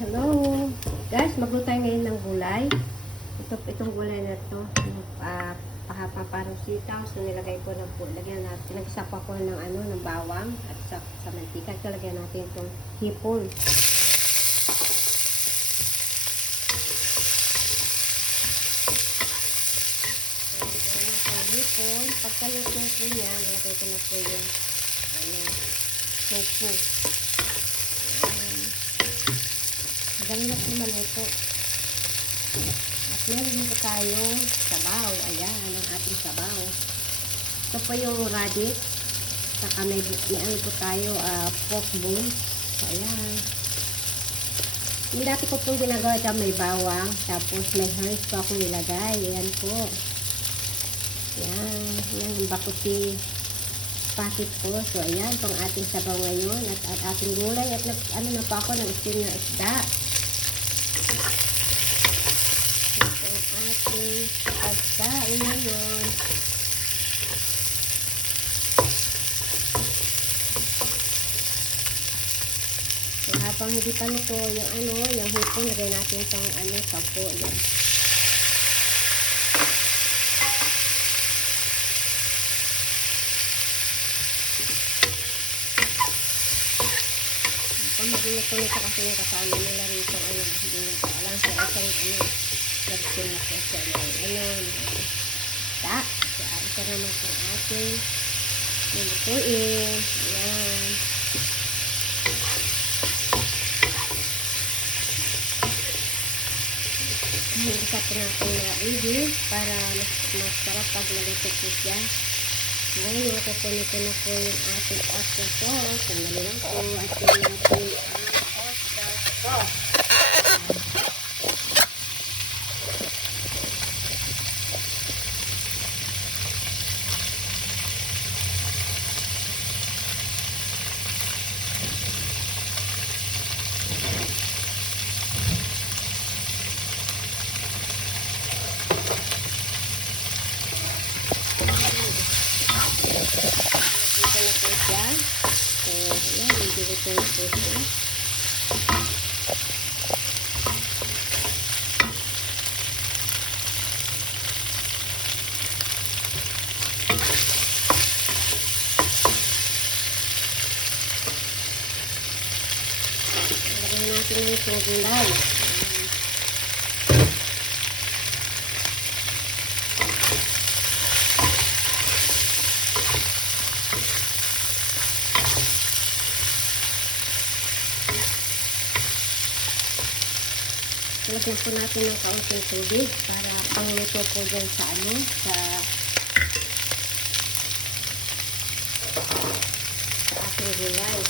Hello! Guys, magluto tayo ngayon ng gulay. Itong gulay na ito, pahapa parang sitaw. So, nilagay ko na po, lagyan natin, pinagsapa ko ng bawang at sa mantika. Ito, lagyan natin itong hipon. Hipon, pagkaluto po niya, nilagay ko na po yung tofu. Madali na po maluto. At meron din po tayo sabaw. Ayan, ang ating sabaw. Ito po yung radish. Saka may ano po tayo, pork bone. Ayan. Yung dati ko po ginagawa ito, may bawang. Tapos may herbs po akong nilagay. Ayan po. Ayan. Ayan, yung bakuti packet po. So, ayan, itong ating sabaw ngayon. At ating gulay. At ano na po ako, nag-steam na isda. Itong ating pagkain ngayon. So, habang hindi pa luto yung hipon, lagay natin itong sampo. Ayan. Magulo-gulo siya kasi yung kasama nila rito. Hindi na alam siya isang nag-steam na po siya. Ito naman po ating nilutuin. Ayan. Isa po natin na ready para mas sarap pag naluto po siya. Ngayon, matutunin ko na po yung ating oyster sauce. Sandali lang po. At yung natin ang oyster sauce. Ito na po siya. Lagyan natin yung gulay. Lagyan po natin ng kaunting tubig para pangluto po dyan sa ating gulay.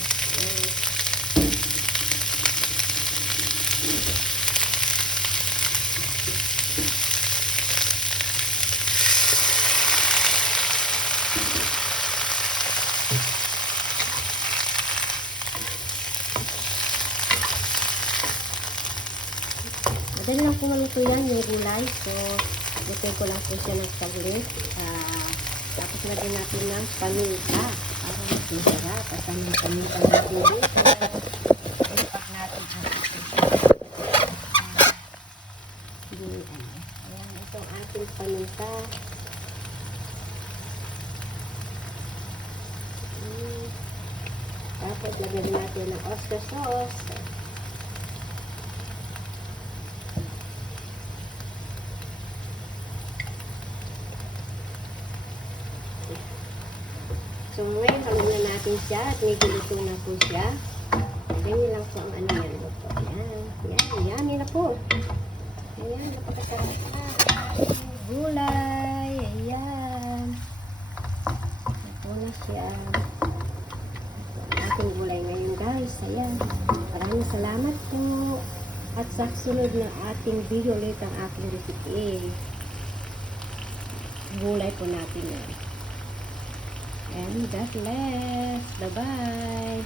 Madali lang po maluto yan, yung gulay. So, lutuin ko lang po siya ng saglit. Tapos lagyan natin ng paminta. Para mas masarap. At ang paminta natin dito. Ipak natin ang ayan, itong ating paminta. Tapos lagyan natin ng oyster sauce. So, ngayon, haluin na natin siya at medyo luto na po siya. Ganyan lang po ang yan. Ayan, yummy na po. Ayan, napakasarap na. Gulay. Ayan. Ito na siya. Ating gulay ngayon, guys. Ayan. Maraming salamat po. At sa sunod na ating video ulit ang aking recipe. Gulay po natin yan. And God bless. Bye-bye.